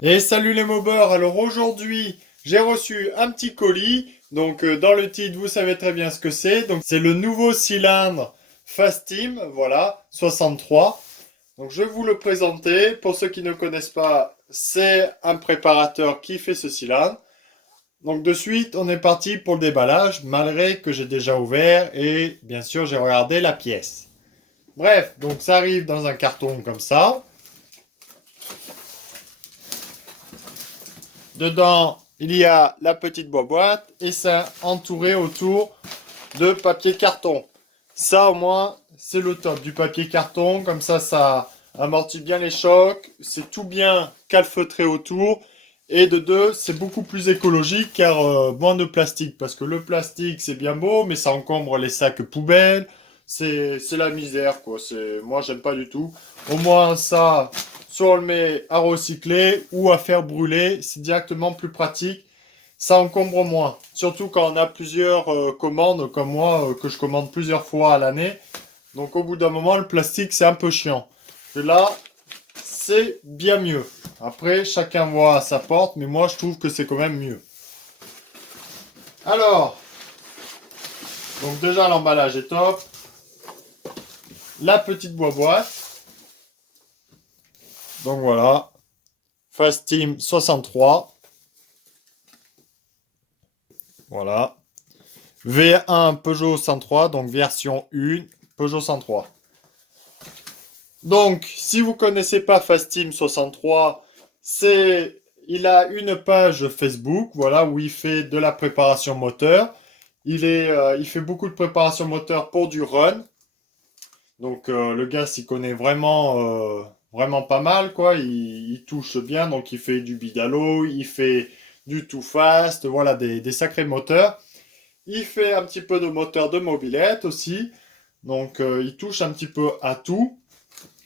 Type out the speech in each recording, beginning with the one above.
Et salut les mobeurs, alors aujourd'hui j'ai reçu un petit colis, donc dans le titre vous savez très bien ce que c'est, donc c'est le nouveau cylindre Fastim, voilà, 63. Donc je vais vous le présenter, pour ceux qui ne connaissent pas, c'est un préparateur qui fait ce cylindre. Donc de suite on est parti pour le déballage, malgré que j'ai déjà ouvert et bien sûr j'ai regardé la pièce. Bref, donc ça arrive dans un carton comme ça. Dedans, il y a la petite boîte et c'est entouré autour de papier carton. Ça, au moins, c'est le top du papier carton. Comme ça amortit bien les chocs. C'est tout bien calfeutré autour. Et de deux, c'est beaucoup plus écologique car moins de plastique. Parce que le plastique, c'est bien beau, mais ça encombre les sacs poubelles. C'est la misère, quoi. Moi, j'aime pas du tout. Au moins, ça, soit on le met à recycler ou à faire brûler. C'est directement plus pratique. Ça encombre moins. Surtout quand on a plusieurs commandes, comme moi, que je commande plusieurs fois à l'année. Donc au bout d'un moment, le plastique, c'est un peu chiant. Et là, c'est bien mieux. Après, chacun voit à sa porte, mais moi, je trouve que c'est quand même mieux. Alors, donc déjà, l'emballage est top. La petite boîte. Donc voilà. Fast Team 63. Voilà. V1 Peugeot 103, donc version 1, Peugeot 103. Donc, si vous connaissez pas Fastim 63, il a une page Facebook, voilà, où il fait de la préparation moteur. Il fait beaucoup de préparation moteur pour du run. Donc, le gars s'y connaît vraiment pas mal, quoi. Il touche bien, donc il fait du bidalo, il fait du too fast, voilà, des sacrés moteurs. Il fait un petit peu de moteur de mobilette aussi. Donc, il touche un petit peu à tout.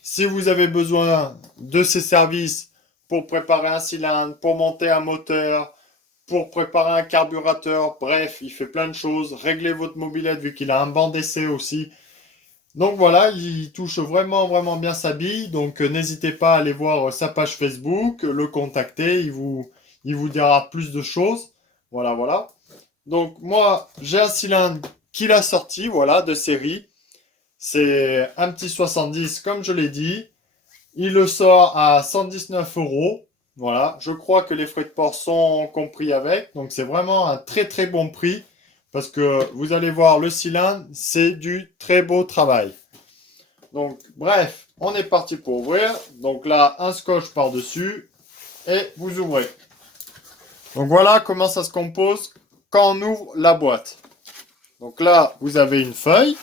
Si vous avez besoin de ces services pour préparer un cylindre, pour monter un moteur, pour préparer un carburateur, bref, il fait plein de choses. Réglez votre mobilette vu qu'il a un banc d'essai aussi. Donc voilà, il touche vraiment bien sa bille. Donc n'hésitez pas à aller voir sa page Facebook, le contacter, il vous dira plus de choses. Voilà. Donc moi, j'ai un cylindre qu'il a sorti, voilà, de série. C'est un petit 70 comme je l'ai dit. Il le sort à 119 euros. Voilà, je crois que les frais de port sont compris avec. Donc c'est vraiment un très bon prix. Parce que vous allez voir, le cylindre, c'est du très beau travail. Donc bref, on est parti pour ouvrir. Donc là, un scotch par-dessus. Et vous ouvrez. Donc voilà comment ça se compose quand on ouvre la boîte. Donc là, vous avez une feuille.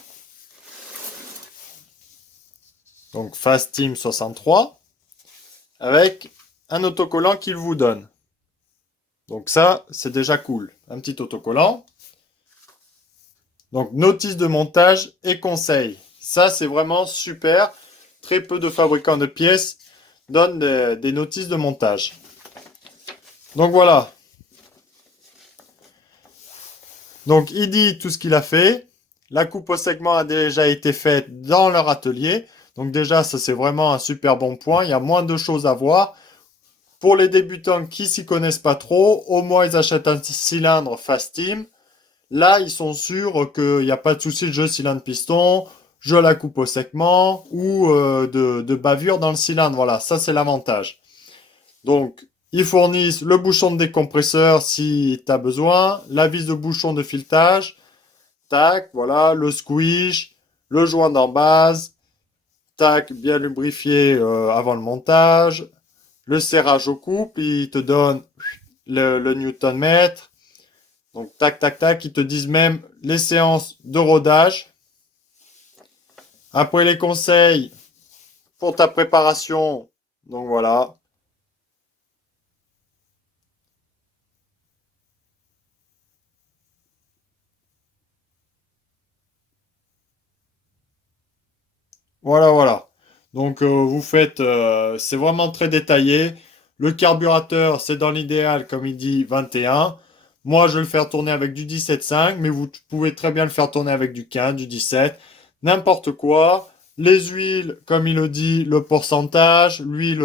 Donc Fast Team 63. Avec un autocollant qu'il vous donne. Donc ça, c'est déjà cool. Un petit autocollant. Donc notice de montage et conseils. Ça, c'est vraiment super. Très peu de fabricants de pièces donnent des notices de montage. Donc voilà. Donc il dit tout ce qu'il a fait. La coupe au segment a déjà été faite dans leur atelier. Donc déjà, ça c'est vraiment un super bon point. Il y a moins de choses à voir. Pour les débutants qui s'y connaissent pas trop, au moins ils achètent un cylindre Fast Team. Là, ils sont sûrs qu'il n'y a pas de souci de cylindre piston, je la coupe au segment ou de bavure dans le cylindre. Voilà, ça c'est l'avantage. Donc, ils fournissent le bouchon de décompresseur si tu as besoin, la vis de bouchon de filetage, tac, voilà, le squish, le joint d'embase, tac, bien lubrifié avant le montage, le serrage au couple, il te donne le Newton mètre. Donc, tac, ils te disent même les séances de rodage. Après les conseils pour ta préparation. Donc voilà. Voilà. Donc vous faites, c'est vraiment très détaillé. Le carburateur, c'est dans l'idéal, comme il dit, 21. Moi, je vais le faire tourner avec du 17,5, mais vous pouvez très bien le faire tourner avec du 15, du 17, n'importe quoi. Les huiles, comme il le dit, le pourcentage, l'huile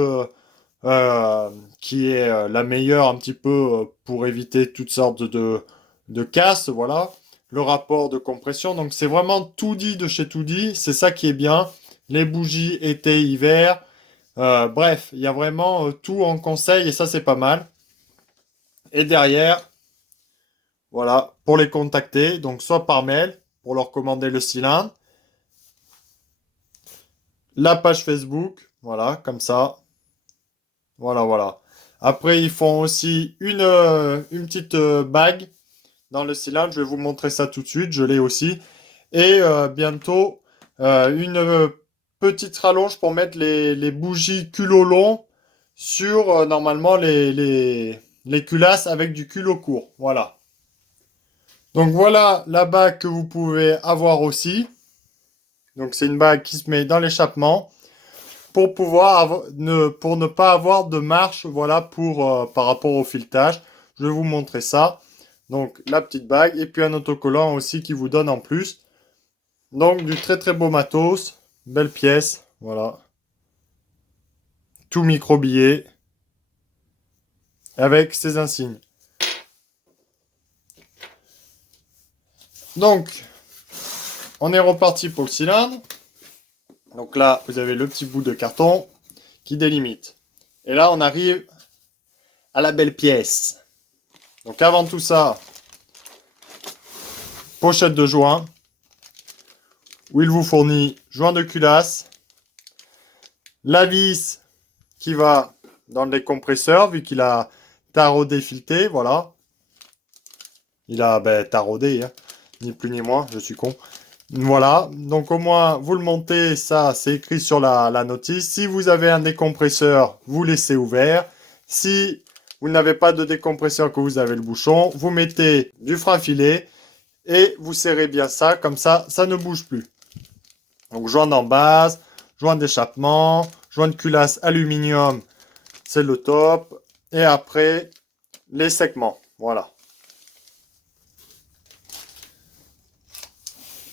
qui est la meilleure un petit peu pour éviter toutes sortes de casses, voilà. Le rapport de compression, donc c'est vraiment tout dit de chez Toudi, c'est ça qui est bien. Les bougies été, hiver, bref, il y a vraiment tout en conseil et ça c'est pas mal. Et derrière, voilà, pour les contacter, donc soit par mail pour leur commander le cylindre, la page Facebook, voilà, comme ça. Voilà, voilà. Après, ils font aussi une petite bague dans le cylindre. Je vais vous montrer ça tout de suite. Je l'ai aussi. Et bientôt, une petite rallonge pour mettre les bougies culot long sur normalement les culasses avec du culot court. Voilà. Donc voilà la bague que vous pouvez avoir aussi. Donc c'est une bague qui se met dans l'échappement pour pour ne pas avoir de marche, voilà, par rapport au filetage. Je vais vous montrer ça. Donc la petite bague et puis un autocollant aussi qui vous donne en plus. Donc du très très beau matos, belle pièce, voilà. Tout microbillé avec ses insignes. Donc on est reparti pour le cylindre. Donc là vous avez le petit bout de carton qui délimite. Et là on arrive à la belle pièce. Donc avant tout ça, pochette de joint, où il vous fournit joint de culasse, la vis qui va dans le décompresseur, vu qu'il a taraudé fileté, voilà. Il a taraudé, hein, ni plus ni moins, je suis con. Voilà, donc au moins vous le montez, ça c'est écrit sur la notice. Si vous avez un décompresseur, vous laissez ouvert. Si vous n'avez pas de décompresseur, que vous avez le bouchon, vous mettez du frein filet et vous serrez bien ça, comme ça ne bouge plus. Donc joint en base, joint d'échappement, joint de culasse aluminium, c'est le top. Et après, les segments, voilà.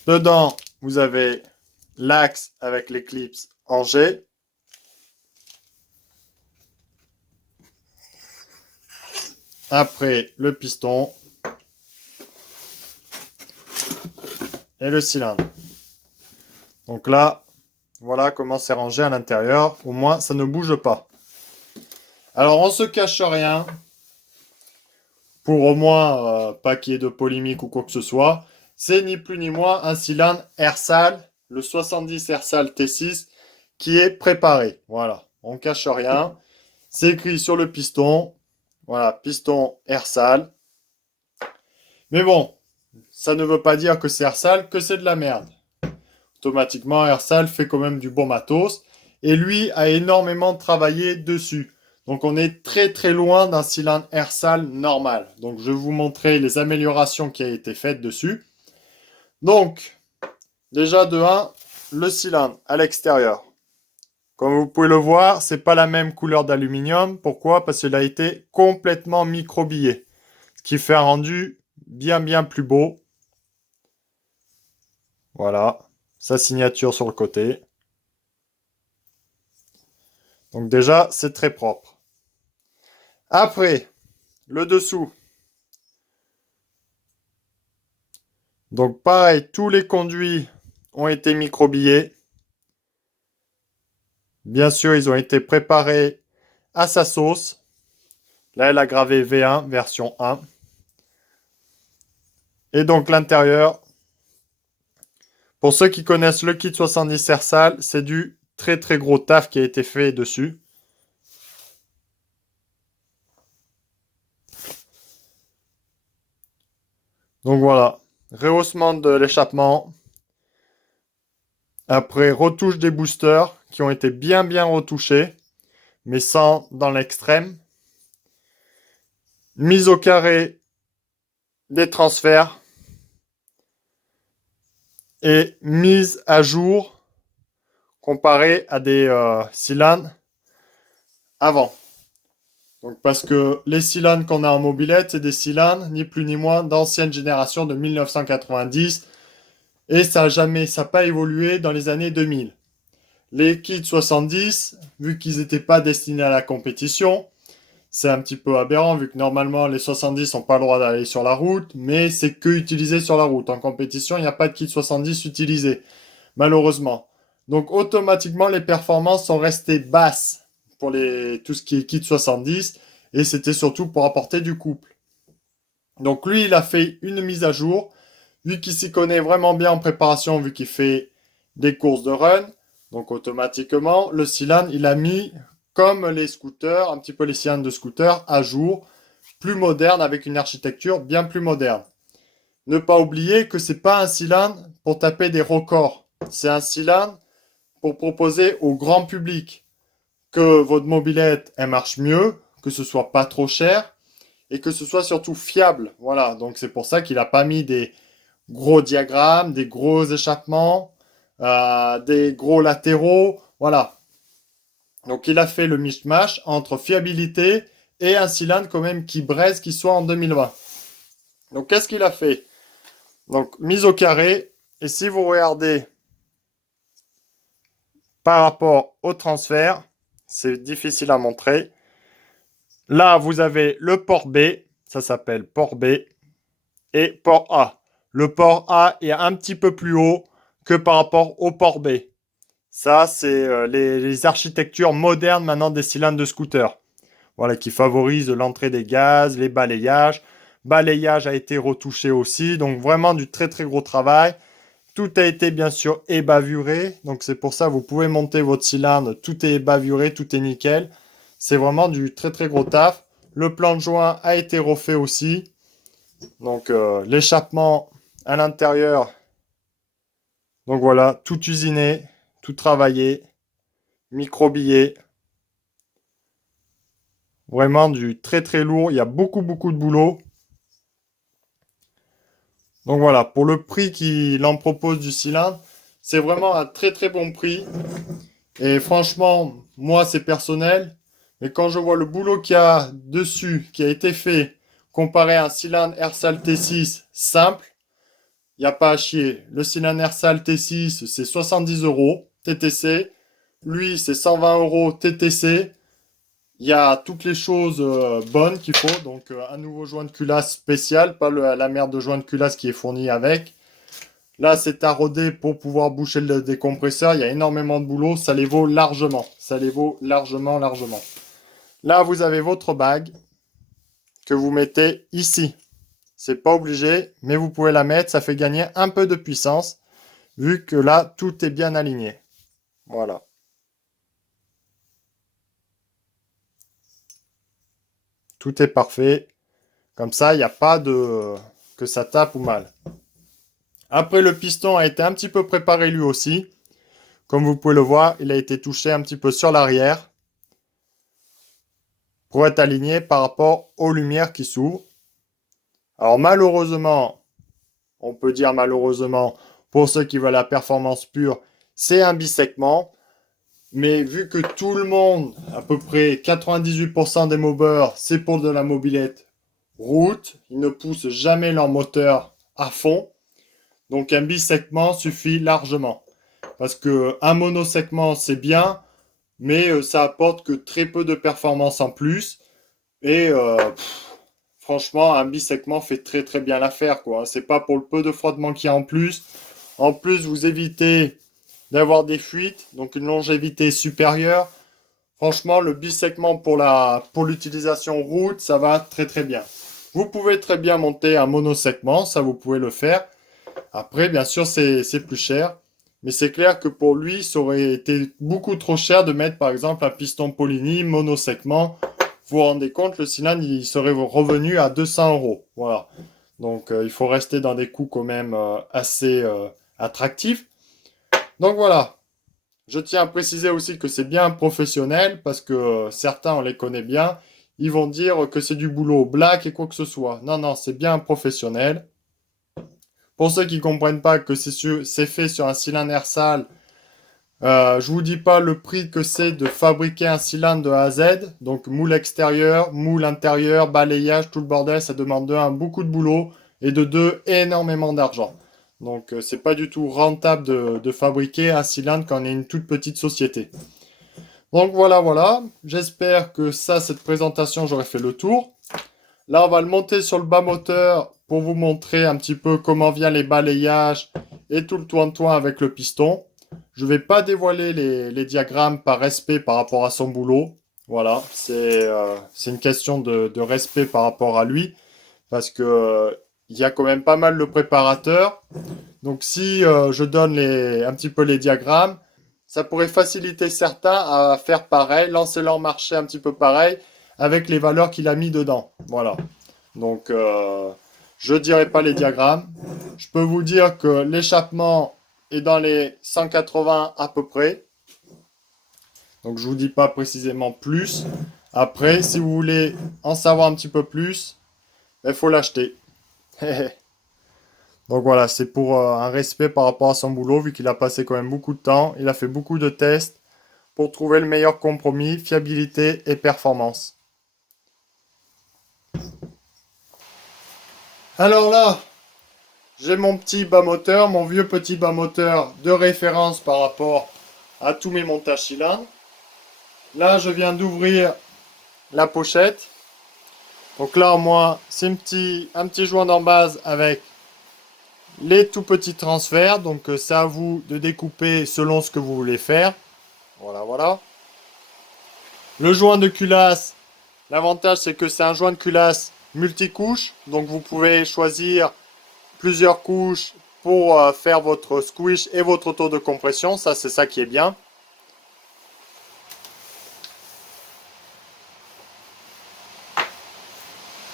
Dedans, vous avez l'axe avec l'éclipse en G. Après, le piston. Et le cylindre. Donc là, voilà comment c'est rangé à l'intérieur. Au moins, ça ne bouge pas. Alors, on se cache rien. Pour au moins pas qu'il y ait de polémique ou quoi que ce soit. C'est ni plus ni moins un cylindre Airsal, le 70 Airsal T6, qui est préparé. Voilà, on cache rien. C'est écrit sur le piston. Voilà, piston Airsal. Mais bon, ça ne veut pas dire que c'est Airsal, que c'est de la merde. Automatiquement, Airsal fait quand même du bon matos. Et lui a énormément travaillé dessus. Donc on est très très loin d'un cylindre Airsal normal. Donc je vais vous montrer les améliorations qui ont été faites dessus. Donc, déjà de 1, le cylindre à l'extérieur. Comme vous pouvez le voir, c'est pas la même couleur d'aluminium. Pourquoi? Parce qu'il a été complètement microbillé. Ce qui fait un rendu bien plus beau. Voilà, sa signature sur le côté. Donc déjà, c'est très propre. Après, le dessous. Donc pareil, tous les conduits ont été microbillés. Bien sûr, ils ont été préparés à sa sauce. Là, elle a gravé V1, version 1. Et donc l'intérieur, pour ceux qui connaissent le kit 70 Airsal, c'est du très très gros taf qui a été fait dessus. Donc voilà, rehaussement de l'échappement. Après, retouche des boosters qui ont été bien retouchés, mais sans dans l'extrême. Mise au carré des transferts et mise à jour comparé à des cylindres avant. Donc parce que les cylindres qu'on a en mobilette, c'est des cylindres, ni plus ni moins, d'ancienne génération de 1990. Et ça n'a pas évolué dans les années 2000. Les kits 70, vu qu'ils n'étaient pas destinés à la compétition, c'est un petit peu aberrant vu que normalement les 70 n'ont pas le droit d'aller sur la route, mais c'est que utilisé sur la route. En compétition, il n'y a pas de kit 70 utilisé, malheureusement. Donc automatiquement, les performances sont restées basses pour tout ce qui est kit 70, et c'était surtout pour apporter du couple. Donc lui, il a fait une mise à jour, vu qu'il s'y connaît vraiment bien en préparation, vu qu'il fait des courses de run. Donc automatiquement, le cylindre, il a mis, comme les scooters, un petit peu les cylindres de scooter, à jour, plus moderne, avec une architecture bien plus moderne. Ne pas oublier que c'est pas un cylindre pour taper des records. C'est un cylindre pour proposer au grand public que votre mobilette, elle marche mieux, que ce soit pas trop cher et que ce soit surtout fiable. Voilà, donc c'est pour ça qu'il n'a pas mis des gros diagrammes, des gros échappements, des gros latéraux. Voilà. Donc il a fait le mishmash entre fiabilité et un cylindre quand même qui braise, qui soit en 2020. Donc qu'est-ce qu'il a fait? Donc mise au carré. Et si vous regardez par rapport au transfert, c'est difficile à montrer. Là, vous avez le port B, ça s'appelle port B, et port A. Le port A est un petit peu plus haut que par rapport au port B. Ça, c'est les architectures modernes maintenant des cylindres de scooter. Voilà, qui favorisent l'entrée des gaz, les balayages. Balayage a été retouché aussi, donc vraiment du très très gros travail. Tout a été bien sûr ébavuré, donc c'est pour ça que vous pouvez monter votre cylindre, tout est ébavuré, tout est nickel. C'est vraiment du très très gros taf. Le plan de joint a été refait aussi. Donc l'échappement à l'intérieur. Donc voilà, tout usiné, tout travaillé, microbillé. Vraiment du très très lourd. Il y a beaucoup beaucoup de boulot. Donc voilà, pour le prix qu'il en propose du cylindre, c'est vraiment un très très bon prix. Et franchement, moi c'est personnel. Mais quand je vois le boulot qu'il y a dessus, qui a été fait, comparé à un cylindre Ersal T6 simple, il n'y a pas à chier. Le cylindre Ersal T6, c'est 70 euros TTC. Lui, c'est 120 euros TTC. Il y a toutes les choses bonnes qu'il faut. Donc, un nouveau joint de culasse spécial, pas la merde de joint de culasse qui est fournie avec. Là, c'est à roder pour pouvoir boucher le décompresseur. Il y a énormément de boulot. Ça les vaut largement. Ça les vaut largement, largement. Là, vous avez votre bague que vous mettez ici. C'est pas obligé, mais vous pouvez la mettre. Ça fait gagner un peu de puissance, vu que là, tout est bien aligné. Voilà. Tout est parfait. Comme ça, il n'y a pas de que ça tape ou mal. Après, le piston a été un petit peu préparé lui aussi. Comme vous pouvez le voir, il a été touché un petit peu sur l'arrière pour être aligné par rapport aux lumières qui s'ouvrent. Alors malheureusement, on peut dire malheureusement, pour ceux qui veulent la performance pure, c'est un bisegment. Mais vu que tout le monde, à peu près 98% des mobbers, c'est pour de la mobilette route, ils ne poussent jamais leur moteur à fond. Donc un bisegment suffit largement. Parce que un monosegment, c'est bien, mais ça apporte que très peu de performance en plus. Et franchement, un bisegment fait très très bien l'affaire, quoi. C'est pas pour le peu de frottement qu'il y a en plus. En plus, vous évitez d'avoir des fuites, donc une longévité supérieure. Franchement, le bisegment pour l'utilisation route, ça va très très bien. Vous pouvez très bien monter un monosegment, ça vous pouvez le faire. Après, bien sûr, c'est plus cher. Mais c'est clair que pour lui, ça aurait été beaucoup trop cher de mettre par exemple un piston Polini monosegment. Vous vous rendez compte, le cylindre, il serait revenu à 200 euros. Voilà. Donc, il faut rester dans des coûts quand même assez attractifs. Donc voilà. Je tiens à préciser aussi que c'est bien professionnel parce que certains, on les connaît bien. Ils vont dire que c'est du boulot black et quoi que ce soit. Non, non, c'est bien professionnel. Pour ceux qui ne comprennent pas que c'est fait sur un cylindre Ersal, je vous dis pas le prix que c'est de fabriquer un cylindre de A à Z. Donc moule extérieur, moule intérieur, balayage, tout le bordel, ça demande de un beaucoup de boulot et de deux énormément d'argent. Donc c'est pas du tout rentable de fabriquer un cylindre quand on est une toute petite société. Donc voilà. J'espère que cette présentation, j'aurai fait le tour. Là, on va le monter sur le bas moteur pour vous montrer un petit peu comment viennent les balayages et tout le toin-toin avec le piston. Je ne vais pas dévoiler les diagrammes par respect par rapport à son boulot. Voilà, c'est une question de respect par rapport à lui parce que il y a quand même pas mal de préparateurs. Donc si je donne un petit peu les diagrammes, ça pourrait faciliter certains à faire pareil, lancer leur marché un petit peu pareil avec les valeurs qu'il a mis dedans. Voilà. Donc je dirai pas les diagrammes. Je peux vous dire que l'échappement est dans les 180 à peu près. Donc je vous dis pas précisément plus. Après, si vous voulez en savoir un petit peu plus, il faut l'acheter. Donc voilà, c'est pour un respect par rapport à son boulot, vu qu'il a passé quand même beaucoup de temps. Il a fait beaucoup de tests pour trouver le meilleur compromis, fiabilité et performance. Alors là, j'ai mon petit bas moteur, mon vieux petit bas moteur de référence par rapport à tous mes montages cylindres. Là, je viens d'ouvrir la pochette. Donc là, au moins, c'est un petit joint en base avec les tout petits transferts. Donc c'est à vous de découper selon ce que vous voulez faire. Voilà. Le joint de culasse, l'avantage c'est que c'est un joint de culasse multicouche. Donc vous pouvez choisir plusieurs couches pour faire votre squish et votre taux de compression. Ça, c'est ça qui est bien.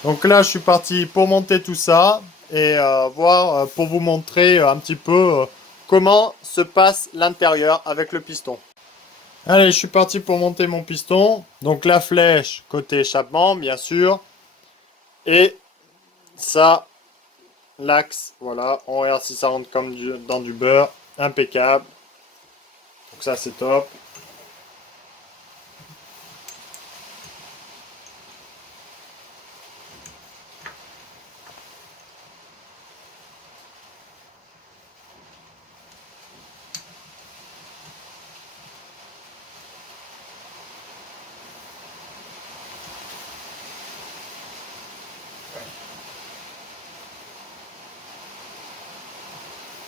Donc là, je suis parti pour monter tout ça et pour vous montrer un petit peu comment se passe l'intérieur avec le piston. Allez, je suis parti pour monter mon piston. Donc la flèche côté échappement, bien sûr. Et ça, l'axe, voilà. On regarde si ça rentre comme dans du beurre. Impeccable. Donc ça, c'est top.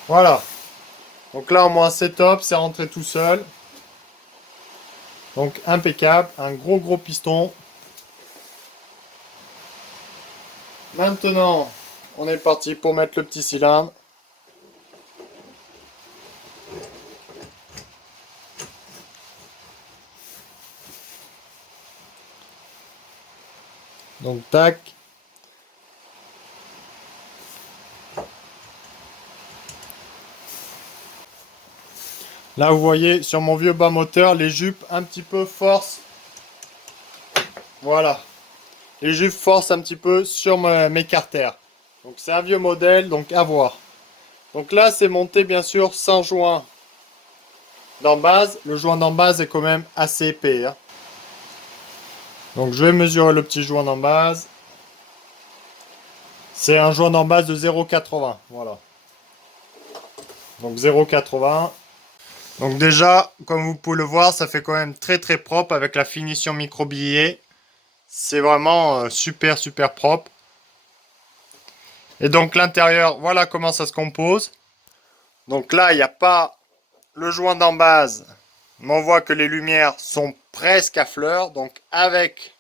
Voilà. Donc là, au moins, c'est top. C'est rentré tout seul. Donc impeccable. Un gros piston. Maintenant, on est parti pour mettre le petit cylindre. Donc tac. Là, vous voyez, sur mon vieux bas moteur, les jupes un petit peu forcent. Voilà. Les jupes forcent un petit peu sur mes carters. Donc c'est un vieux modèle, donc à voir. Donc là, c'est monté bien sûr sans joint d'en base. Le joint d'en base est quand même assez épais, hein. Donc je vais mesurer le petit joint d'en base. C'est un joint d'en base de 0,80. Voilà. Donc 0,80. Donc déjà, comme vous pouvez le voir, ça fait quand même très propre avec la finition microbillet. C'est vraiment super propre. Et donc l'intérieur, voilà comment ça se compose. Donc là, il n'y a pas le joint d'en base. Mais on voit que les lumières sont presque à fleur. Donc avec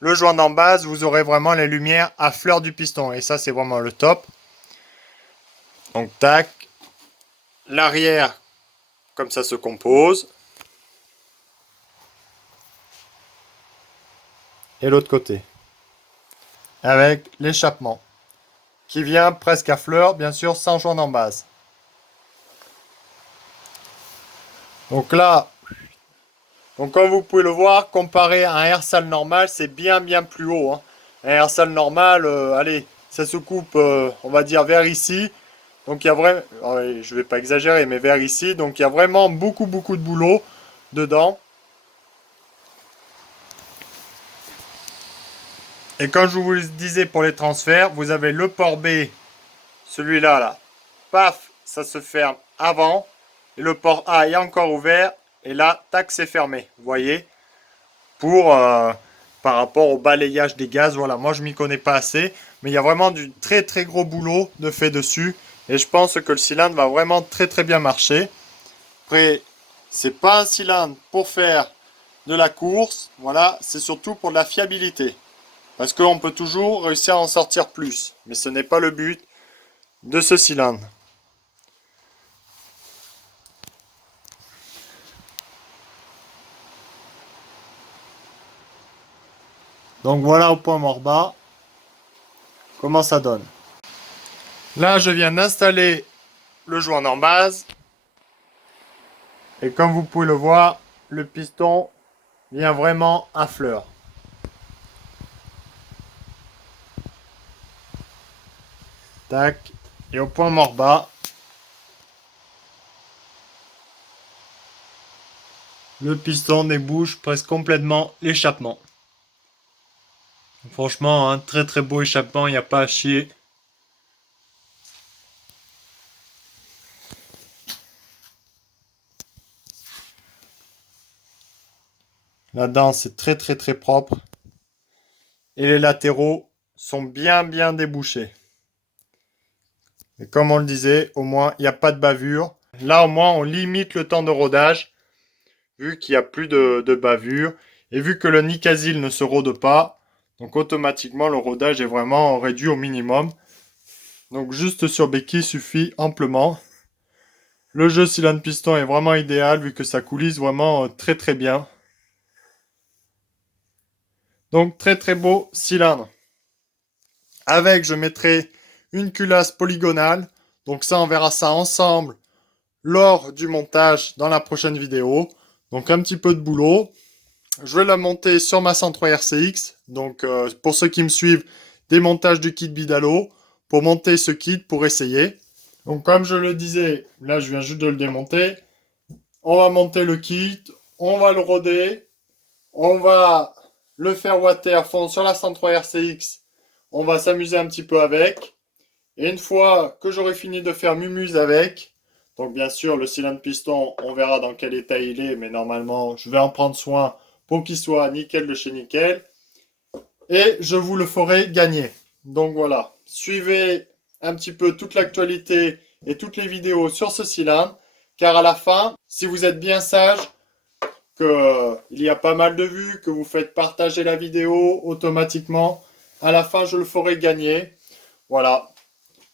le joint d'en base, vous aurez vraiment les lumières à fleur du piston. Et ça, c'est vraiment le top. Donc tac. L'arrière, comme ça se compose. Et l'autre côté. Avec l'échappement. Qui vient presque à fleur, bien sûr, sans joint d'en base. Donc là, donc comme vous pouvez le voir, comparé à un air normal, c'est bien plus haut, hein. Un air normal, allez, ça se coupe, on va dire, vers ici. Donc il y a vraiment, je vais pas exagérer, mais vers ici. Donc il y a vraiment beaucoup de boulot dedans. Et comme je vous le disais pour les transferts, vous avez le port B, celui-là, là, paf, ça se ferme avant. Et le port A est encore ouvert. Et là, tac, c'est fermé. Vous voyez? Pour, par rapport au balayage des gaz, voilà. Moi, je m'y connais pas assez. Mais il y a vraiment du très très gros boulot de fait dessus. Et je pense que le cylindre va vraiment très très bien marcher. Après, c'est pas un cylindre pour faire de la course. Voilà, c'est surtout pour de la fiabilité. Parce qu'on peut toujours réussir à en sortir plus. Mais ce n'est pas le but de ce cylindre. Donc voilà au point mort bas comment ça donne. Là, je viens d'installer le joint en base. Et comme vous pouvez le voir, le piston vient vraiment à fleur. Tac. Et au point mort bas, le piston débouche presque complètement l'échappement. Franchement, un très très beau échappement, il n'y a pas à chier. Là-dedans, c'est très très très propre. Et les latéraux sont bien bien débouchés. Et comme on le disait, au moins, il n'y a pas de bavure. Là, au moins, on limite le temps de rodage, vu qu'il n'y a plus de bavure. Et vu que le Nicasil ne se rôde pas, donc automatiquement, le rodage est vraiment réduit au minimum. Donc juste sur béquille suffit amplement. Le jeu cylindre piston est vraiment idéal, vu que ça coulisse vraiment très très bien. Donc très très beau cylindre. Avec, je mettrai une culasse polygonale. Donc ça, on verra ça ensemble lors du montage dans la prochaine vidéo. Donc un petit peu de boulot. Je vais la monter sur ma 103 RCX. Donc pour ceux qui me suivent, démontage du kit Bidalo pour monter ce kit pour essayer. Donc comme je le disais, là je viens juste de le démonter. On va monter le kit, on va le roder, on va le faire water fond sur la 103 RCX. On va s'amuser un petit peu avec. Et une fois que j'aurai fini de faire mumuse avec, donc bien sûr le cylindre piston, on verra dans quel état il est, mais normalement je vais en prendre soin pour qu'il soit nickel de chez nickel. Et je vous le ferai gagner. Donc voilà, suivez un petit peu toute l'actualité et toutes les vidéos sur ce cylindre, car à la fin, si vous êtes bien sage, qu'il y a pas mal de vues, que vous faites partager la vidéo automatiquement, à la fin je le ferai gagner. Voilà,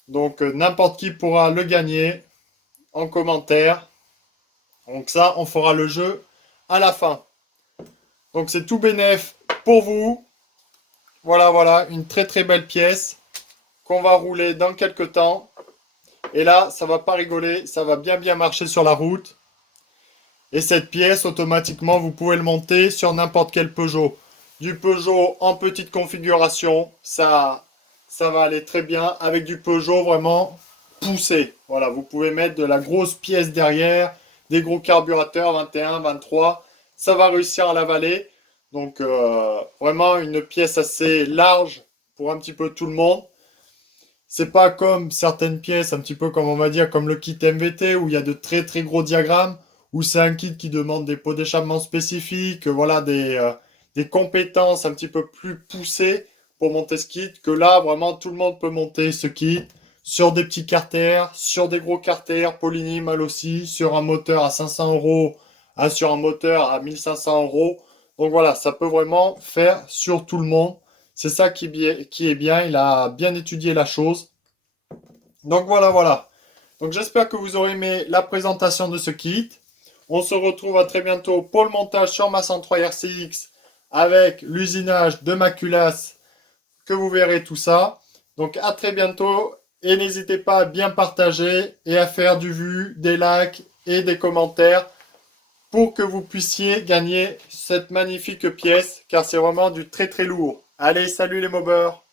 donc n'importe qui pourra le gagner en commentaire. Donc ça, on fera le jeu à la fin. Donc c'est tout bénef pour vous. Voilà, voilà, une très très belle pièce qu'on va rouler dans quelques temps. Et là, ça va pas rigoler, ça va bien bien marcher sur la route. Et cette pièce, automatiquement, vous pouvez le monter sur n'importe quel Peugeot. Du Peugeot en petite configuration, ça va aller très bien. Avec du Peugeot vraiment poussé. Voilà, vous pouvez mettre de la grosse pièce derrière, des gros carburateurs 21, 23. Ça va réussir à l'avaler. Donc vraiment une pièce assez large pour un petit peu tout le monde. C'est pas comme certaines pièces, un petit peu comme on va dire, comme le kit MVT, où il y a de très très gros diagrammes, où c'est un kit qui demande des pots d'échappement spécifiques, voilà, des compétences un petit peu plus poussées pour monter ce kit, que là, vraiment, tout le monde peut monter ce kit sur des petits carters, sur des gros carters, Polini mal aussi, sur un moteur à 500 euros, sur un moteur à 1500 euros. Donc voilà, ça peut vraiment faire sur tout le monde. C'est ça qui est bien, il a bien étudié la chose. Donc voilà, voilà. Donc j'espère que vous aurez aimé la présentation de ce kit. On se retrouve à très bientôt pour le montage sur ma 103 RCX avec l'usinage de ma culasse, que vous verrez tout ça. Donc à très bientôt et n'hésitez pas à bien partager et à faire du vu, des likes et des commentaires pour que vous puissiez gagner cette magnifique pièce car c'est vraiment du très très lourd. Allez, salut les mobeurs!